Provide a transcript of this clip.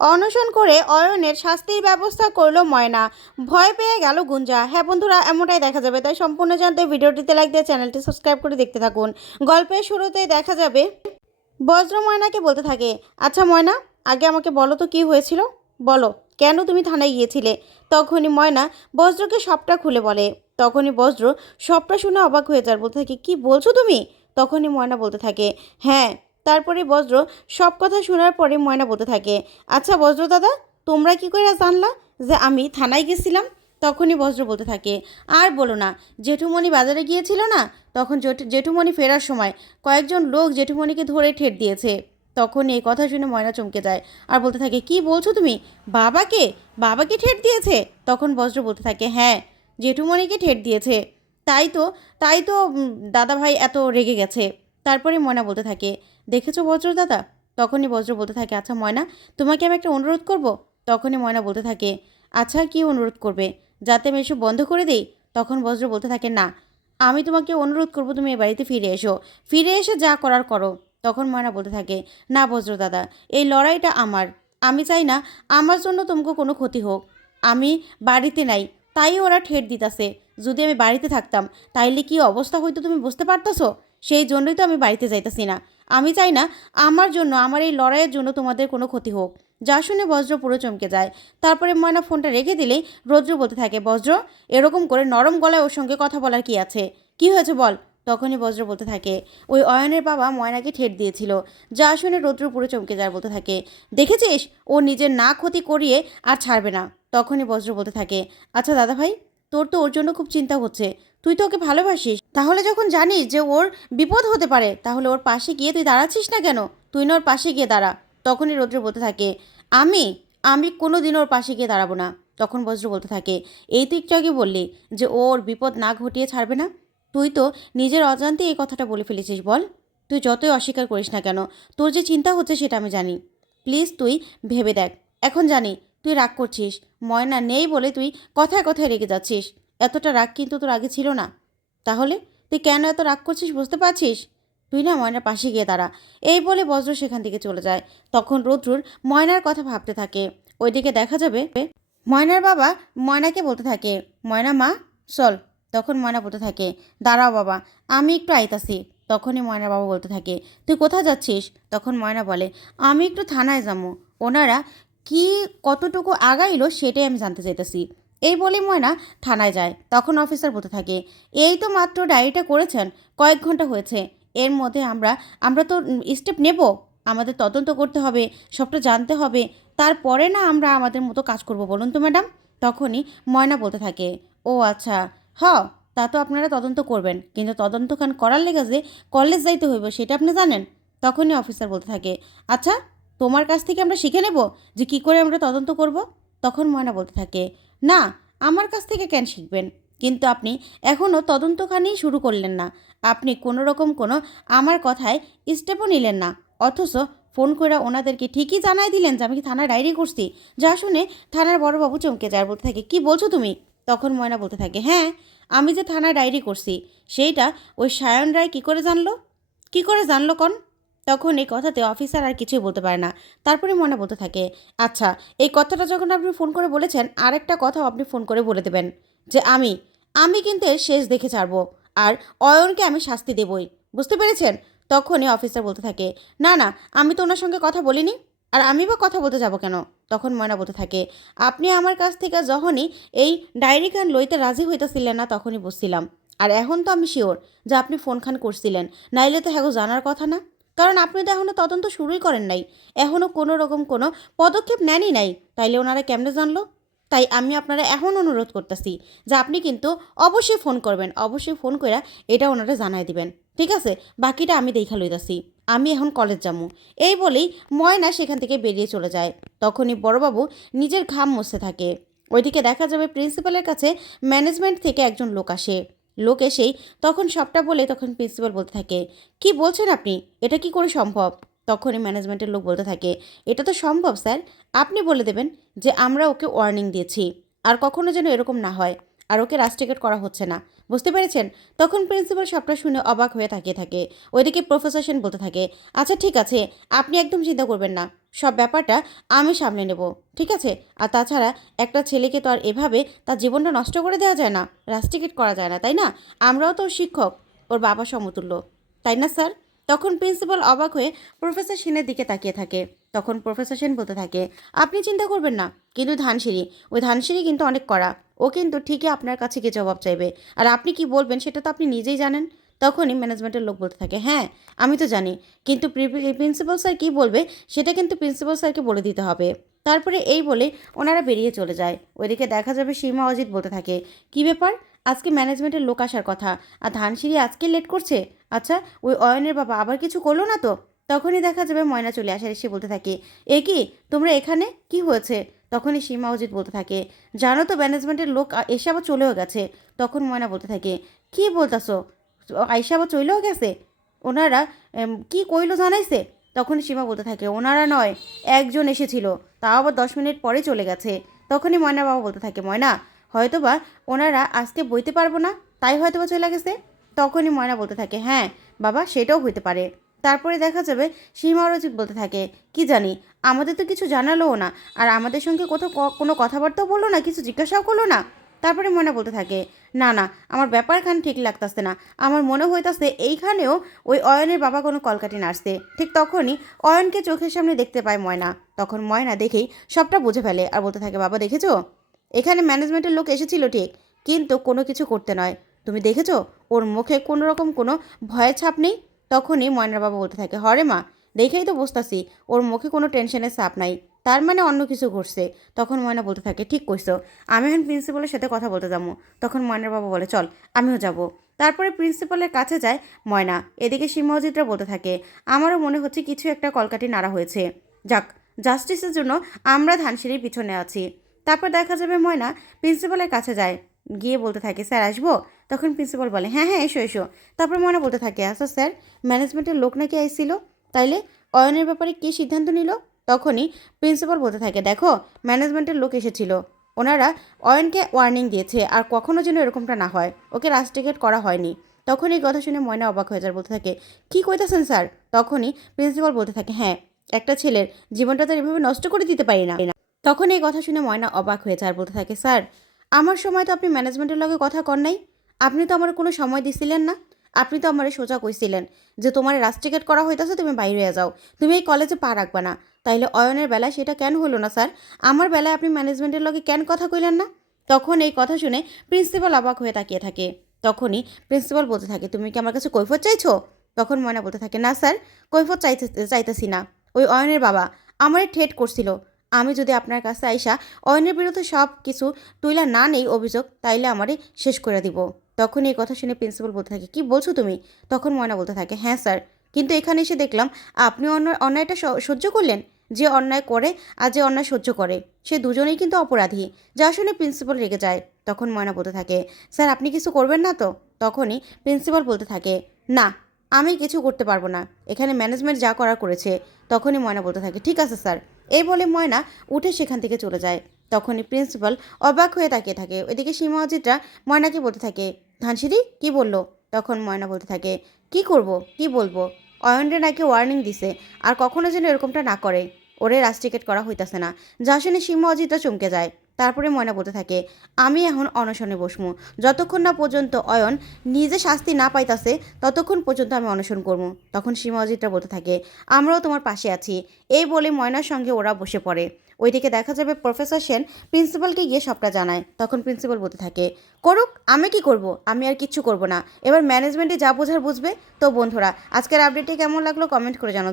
অনশন করে অয়নের শাস্তির ব্যবস্থা করল ময়না। ভয় পেয়ে গেল গুঞ্জা। হ্যাঁ বন্ধুরা, এমনটাই দেখা যাবে। তাই সম্পূর্ণ জানতে ভিডিওটিতে লাইক দিয়ে চ্যানেলটি সাবস্ক্রাইব করে দেখতে থাকুন। গল্পের শুরুতেই দেখা যাবে, বজ্র ময়নাকে বলতে থাকে আচ্ছা ময়না, আগে আমাকে বলো তো কী হয়েছিল? বলো, কেন তুমি থানায় গিয়েছিলে? তখনই ময়না বজ্রকে সবটা খুলে বলে। তখনই বজ্র সবটা শুনে অবাক হয়ে যার বলতে থাকে, কি বলছো তুমি? তখনই ময়না বলতে থাকে হ্যাঁ তারপরে বজ্র সব কথা শোনার পরে ময়না বলতে থাকে আচ্ছা বজ্র দাদা, তোমরা কি করে জানলা যে আমি থানায় গেছিলাম? তখনই বজ্র বলতে থাকে, আর বলো না, জেঠুমণি বাজারে গিয়েছিল না? তখন জেঠু- জেঠুমণি ফেরার সময় কয়েকজন লোক জেঠুমণিকে ধরে ঠেট দিয়েছে। তখন এই কথা শুনে ময়না চমকে যায় আর বলতে থাকে, কি বলছো তুমি? বাবাকে? বাবাকে ঠেট দিয়েছে? তখন বজ্র বলতে থাকে হ্যাঁ জেঠুমণিকে ঠেট দিয়েছে। তাই তো তাই তো দাদাভাই এত রেগে গেছে। তারপরে ময়না বলতে থাকে দেখেছ বজ্র দাদা? তখনই বজ্র বলতে থাকে আচ্ছা ময়না, তোমাকে আমি একটা অনুরোধ করব? তখনই ময়না বলতে থাকে আচ্ছা কি অনুরোধ করবে? যাতে আমি এসব বন্ধ করে দিই? তখন বজ্র বলতে থাকে, না, আমি তোমাকে অনুরোধ করব তুমি এ বাড়িতে ফিরে এসো। ফিরে এসে যা করার করো। তখন ময়না বলতে থাকে, না বজ্র দাদা, এই লড়াইটা আমার। আমি চাই না আমার জন্য তোমাকে কোনো ক্ষতি হোক। আমি বাড়িতে নাই, তাই ওরা ঠেট দিতাছে। যদি আমি বাড়িতে থাকতাম, তাইলে কি অবস্থা হইতো তুমি বুঝতে পারতাছো? সেই জন্যই তো আমি বাড়িতে যাইতাছি না। আমি চাই না আমার জন্য, আমার এই লড়াইয়ের জন্য তোমাদের কোনো ক্ষতি হোক। যা শুনে বজ্র পুরো চমকে যায়। তারপরে ময়না ফোনটা রেখে দিলেই রৌদ্র বলতে থাকে, বজ্র, এরকম করে নরম গলায় ওর সঙ্গে কথা বলার কি আছে? কি হয়েছে বল? তখনই বজ্র বলতে থাকে, ওই অয়নের বাবা ময়নাকে ঠেট দিয়েছিল। যা শুনে রৌদ্র পুরো চমকে যায় বলতে থাকে, দেখেছিস? ও নিজের না ক্ষতি করিয়ে আর ছাড়বে না। তখনই বজ্র বলতে থাকে আচ্ছা দাদা ভাই তোর তো ওর জন্য খুব চিন্তা হচ্ছে। তুই তো ওকে ভালোবাসিস। তাহলে যখন জানিস যে ওর বিপদ হতে পারে, তাহলে ওর পাশে গিয়ে তুই দাঁড়াচ্ছিস না কেন? তুই না ওর পাশে গিয়ে দাঁড়া। তখনই রৌদ্র বলতে থাকে, আমি আমি কোনো দিন ওর পাশে গিয়ে দাঁড়াবো না। তখন বজ্র বলতে থাকে, এই তুই একটু আগে বললি যে ওর বিপদ না ঘটিয়ে ছাড়বে না? তুই তো নিজের অজান্তে এই কথাটা বলে ফেলেছিস, বল। তুই যতই অস্বীকার করিস না কেন, তোর যে চিন্তা হচ্ছে সেটা আমি জানি। প্লিজ তুই ভেবে দেখ। এখন জানি তুই রাগ করছিস, ময়না নেই বলে তুই কথায় কথায় রেগে যাচ্ছিস। এতটা রাগ কিন্তু তোর আগে ছিল না। তাহলে তুই কেন এত রাগ করছিস বুঝতে পারছিস? তুই না ময়নার পাশে গিয়ে দাঁড়া। এই বলে বজ্র সেখান থেকে চলে যায়। তখন রৌদ্রুর ময়নার কথা ভাবতে থাকে। ওইদিকে দেখা যাবে ময়নার বাবা ময়নাকে বলতে থাকে, ময়না মা, চল। তখন ময়না বলতে থাকে, দাঁড়াও বাবা, আমি একটু আইতাছি। তখনই ময়নার বাবা বলতে থাকে, তুই কোথায় যাচ্ছিস? তখন ময়না বলে, আমি একটু থানায় যাব। ওনারা কি কতটুকু আগাইলো সেটাই আমি জানতে চাইতেছি। এই বলে ময়না থানায় যায়। তখন অফিসার বলতে থাকে, এই তো মাত্র ডায়েরিটা করেছেন, কয়েক ঘণ্টা হয়েছে। এর মধ্যে আমরা আমরা তো স্টেপ নেব। আমাদের তদন্ত করতে হবে, সবটা জানতে হবে। তারপরে না আমরা আমাদের মতো কাজ করব, বলুন তো ম্যাডাম। তখনই ময়না বলতে থাকে, ও আচ্ছা হ, তা তো আপনারা তদন্ত করবেন। কিন্তু তদন্তখান করার লেগে যে কলেজ যাইতে হইব, সেটা আপনি জানেন? তখনই অফিসার বলতে থাকে আচ্ছা তোমার কাছ থেকে আমরা শিখে নেব যে কি করে আমরা তদন্ত করব? তখন ময়না বলতে থাকে, না, আমার কাছ থেকে কেন শিখবেন? কিন্তু আপনি এখনও তদন্তখানেই শুরু করলেন না। আপনি কোনো রকম কোনো আমার কথায় স্টেপও নিলেন না। অথচ ফোন করে ওনাদেরকে ঠিকই জানাই দিলেন যে, আমি কি থানায় ডায়েরি করছি? যা শুনে থানার বড়বাবু চমকে যায়, বলতে থাকে, কি বলছো তুমি? তখন ময়না বলতে থাকে হ্যাঁ আমি যে থানায় ডায়েরি করছি, সেইটা ওই সায়ন রায় কী করে জানলো? কি করে জানলো কন? তখন এই কথাতে অফিসার আর কিছুই বলতে পারে না। তারপরে মনে বলতে থাকে আচ্ছা এই কথাটা যখন আপনি ফোন করে বলেছেন, আরেকটা কথাও আপনি ফোন করে বলে দেবেন যে আমি আমি কিন্তু এর শেষ দেখে ছাড়বো আর অয়নকে আমি শাস্তি দেবই। বুঝতে পেরেছেন? তখনই অফিসার বলতে থাকে, না না, আমি তো ওনার সঙ্গে কথা বলিনি আর আমি বা কথা বলতে যাব কেন? তখন ময়না বলতে থাকে, আপনি আমার কাছ থেকে যখনই এই ডায়েরি খান লইতে রাজি হইতেছিলেন না, তখনই বসছিলাম আর এখন তো আমি শিওর যে আপনি ফোন খান করছিলেন, নাইলে তো হ্যাগো জানার কথা না? কারণ আপনি তো এখনও তদন্ত শুরুই করেন নাই। এখনও কোনো রকম কোনো পদক্ষেপ নেনই নাই। তাইলে ওনারা কেমনে জানলো? তাই আমি আপনারা এখন অনুরোধ করতেছি যে আপনি কিন্তু অবশ্যই ফোন করবেন, অবশ্যই ফোন করে এটা ওনারা জানাই দিবেন। ঠিক আছে? বাকিটা আমি দেখা লইতাছি। আমি এখন কলেজ যাব এই বলেই ময়না সেখান থেকে বেরিয়ে চলে যায়। তখনই বড়বাবু নিজের ঘাম মুছতে থাকে। ওইদিকে দেখা যাবে প্রিন্সিপালের কাছে ম্যানেজমেন্ট থেকে একজন লোক আসে। লোক এসেই তখন সবটা বলে তখন প্রিন্সিপাল বলতে থাকে, কি বলছেন আপনি? এটা কি করে সম্ভব? তখনই ম্যানেজমেন্টের লোক বলতে থাকে, এটা তো সম্ভব, স্যার। আপনি বলে দেবেন যে আমরা ওকে ওয়ার্নিং দিয়েছি। আর কখনো যেন এরকম না হয়। আর ওকে রাস্টিকেট করা হচ্ছে না। বুঝতে পেরেছেন? তখন প্রিন্সিপাল সবটা শুনে অবাক হয়ে তাকিয়ে থাকে। ওইদিকে প্রফেসর সেন বলতে থাকে আচ্ছা ঠিক আছে, আপনি একদম চিন্তা করবেন না। সব ব্যাপারটা আমি সামলে নেব, ঠিক আছে? আর তাছাড়া একটা ছেলেকে তো আর এভাবে তার জীবনটা নষ্ট করে দেওয়া যায় না রাস্টিকেট করা যায় না, তাই না? আমরাও তো শিক্ষক, ওর বাবা সমতুল্য, তাই না, স্যার? তখন প্রিন্সিপাল অবাক হয়ে প্রফেসর সেনের দিকে তাকিয়ে থাকে। তখন প্রফেসর সেন বলতে থাকে, আপনি চিন্তা করবেন না, কিন্তু ধানসিঁড়ি, ওই ধানসিঁড়ি কিন্তু অনেক কড়া। ও কিন্তু ঠিকই আপনার কাছে গিয়ে জবাব চাইবে। আর আপনি কি বলবেন সেটা তো আপনি নিজেই জানেন। তখনই ম্যানেজমেন্টের লোক বলতে থাকে হ্যাঁ আমি তো জানি, কিন্তু প্রিন্সিপাল স্যার কী বলবে সেটা কিন্তু প্রিন্সিপাল স্যারকে বলে দিতে হবে। তারপরে এই বলে ওনারা বেরিয়ে চলে যায়। ওইদিকে দেখা যাবে সীমা অজিত বলতে থাকে, কী ব্যাপার? আজকে ম্যানেজমেন্টের লোক আসার কথা। আর ধানসিঁড়ি আজকে লেট করছে? আচ্ছা ওই অয়নের বাবা আবার কিছু করল না তো? তখনই দেখা যাবে ময়না চলে আসার এসে বলতে থাকে, এ কি, তোমরা এখানে? কি হয়েছে? তখনই সীমা অজিত বলতে থাকে, জানো তো ম্যানেজমেন্টের লোক এসে আবার চলেও গেছে। তখন ময়না বলতে থাকে, কি বলতাছো? আইসা আবার চলেও গেছে? ওনারা কি কইলো জানাইছে? তখন সীমা বলতে থাকে, ওনারা নয়, একজন এসেছিল, তাও আবার দশ মিনিট পরে চলে গেছে। তখনই ময়না বাবা বলতে থাকে, ময়না হয়তোবা ওনারা আজকে বইতে পারব না, তাই হয়তোবা চলে গেছে। তখনই ময়না বলতে থাকে হ্যাঁ বাবা, সেটাও হইতে পারে। তারপরে দেখা যাবে সীমা অরজিৎ বলতে থাকে, কি জানি, আমাদের তো কিছু জানালোও না, আর আমাদের সঙ্গে কোথাও কোনো কথাবার্তাও বলল না, কিছু জিজ্ঞাসাও করল না? তারপরে মনে বলতে থাকে, না না, আমার ব্যাপারখান ঠিক লাগতাছে না। আমার মনে হইতাছে এইখানেও ওই অয়নের বাবা কোনো কলকাটি নাড়ছে। ঠিক তখনই অয়নকে চোখের সামনে দেখতে পায় ময়না। তখন ময়না দেখেই সবটা বুঝে ফেলে আর বলতে থাকে, বাবা, দেখেছ? এখানে ম্যানেজমেন্টের লোক এসেছিল ঠিক, কিন্তু কোনো কিছু করতে নয়। তুমি দেখেছ? ওর মুখে কোনো রকম কোনো ভয়ের ছাপ নেই? তখনই ময়নার বাবা বলতে থাকে হরে মা, দেখেই তো বুঝতাছি, ওর মুখে কোনো টেনশনের ছাপ নাই। তার মানে অন্য কিছু ঘটছে। তখন ময়না বলতে থাকে, ঠিক কইছো। আমি এখন প্রিন্সিপালের সাথে কথা বলতে যাব। তখন ময়নার বাবা বলে, চল, আমিও যাব। তারপরে প্রিন্সিপালের কাছে যায় ময়না। এদিকে সিংহজিৎরা বলতে থাকে, আমারও মনে হচ্ছে কিছু একটা কলকাটি নাড়া হয়েছে। যাক, জাস্টিসের জন্য আমরা ধানসিঁড়ির পিছনে আছি। তারপর দেখা যাবে ময়না প্রিন্সিপালের কাছে যায়। গিয়ে বলতে থাকে, স্যার, আসব? তখন প্রিন্সিপাল বলে হ্যাঁ হ্যাঁ এসো এসো। তারপর ময়না বলতে থাকে আচ্ছা স্যার, ম্যানেজমেন্টের লোক নাকি আইছিল তাইলে অয়নের ব্যাপারে কী সিদ্ধান্ত নিল? তখনই প্রিন্সিপাল বলতে থাকে, দেখো, ম্যানেজমেন্টের লোক এসেছিল। ওনারা অয়নকে ওয়ার্নিং দিয়েছে, আর কখনো যেন এরকমটা না হয়। ওকে রাস্টিকেট করা হয়নি। তখন এই কথা শুনে ময়না অবাক হয়ে যায়, বলতে থাকে, কী কইতেছেন, স্যার? তখনই প্রিন্সিপাল বলতে থাকে হ্যাঁ একটা ছেলের জীবনটা তো এভাবে নষ্ট করে দিতে পারি না। তখন এই কথা শুনে ময়না অবাক হয়ে যায় বলতে থাকে, স্যার, আমার সময় তো আপনি ম্যানেজমেন্টের লগে কথা কর নাই। আপনি তো আমার কোনো সময় দিছিলেন না। আপনি তো আমার সোজা কইছিলেন যে তোমার রাস্টিকেট করা হইতাছে, তুমি বাইরে যাও। তুমি এই কলেজে পা রাখবা না। তাইলে অয়নের বেলায় সেটা কেন হলো না, স্যার? আমার বেলায় আপনি ম্যানেজমেন্টের লগে কেন কথা কইলেন না? তখন এই কথা শুনে প্রিন্সিপাল অবাক হয়ে তাকিয়ে থাকে। তখনই প্রিন্সিপাল বলতে থাকে, তুমি কি আমার কাছে কৈফত চাইছো? তখন ময়না বলতে থাকে, না, স্যার, কৈফত চাইতে, চাইতেছি না। ওই অয়নের বাবা আমারে ঠেট করছিল। আমি যদি আপনার কাছে আইসা অয়নের বিরুদ্ধে সব কিছু তুইলা না নেই অভিযোগ, তাইলে আমারে শেষ করে দিব। তখন এই কথা শুনে প্রিন্সিপাল বলতে থাকে, কি বলছো তুমি? তখন ময়না বলতে থাকে হ্যাঁ স্যার, কিন্তু এখানে এসে দেখলাম আপনি অন্যায় অন্যায়টা সহ্য করলেন? যে অন্যায় করে আর যে অন্যায় সহ্য করে, সে দুজনেই কিন্তু অপরাধী। যা শুনে প্রিন্সিপাল রেগে যায়। তখন ময়না বলতে থাকে, স্যার, আপনি কিছু করবেন না তো? তখনই প্রিন্সিপাল বলতে থাকে, না, আমি কিছু করতে পারব না। এখানে ম্যানেজমেন্ট যা করার করেছে। তখনই ময়না বলতে থাকে, ঠিক আছে স্যার। এই বলে ময়না উঠে সেখান থেকে চলে যায়। তখনই প্রিন্সিপাল অবাক হয়ে তাকিয়ে থাকে। ওইদিকে সীমা অজিতরা ময়নাকে বলতে থাকে ধানসিরি কি বলল? তখন ময়না বলতে থাকে, কি করব? কি বলব? অয়নরে নাকি ওয়ার্নিং দিছে। আর কখনো যেন এরকমটা না করে। ওরে রাস্টিকেট করা হইতাছে না। যা শুনে সীমা অজিতরা চমকে যায়। তারপরে ময়না বলতে থাকে, আমি এখন অনশনে বসমু। যতক্ষণ না পর্যন্ত অয়ন নিজে শাস্তি না পাইতাছে, ততক্ষণ পর্যন্ত আমি অনশন করব তখন সীমা অজিতরা বলতে থাকে, আমরাও তোমার পাশে আছি। এই বলে ময়নার সঙ্গে ওরা বসে পড়ে। ওইদিকে দেখা যাবে প্রফেসর সেন প্রিন্সিপালকে গিয়ে সবটা জানায়। তখন প্রিন্সিপাল বলতে থাকে, করুক, আমি কি করব? আমি আর কিচ্ছু করব না। এবার ম্যানেজমেন্টে যা বোঝার বুঝবে। তো বন্ধুরা, আজকের আপডেটটি কেমন লাগল কমেন্ট করে জানাও।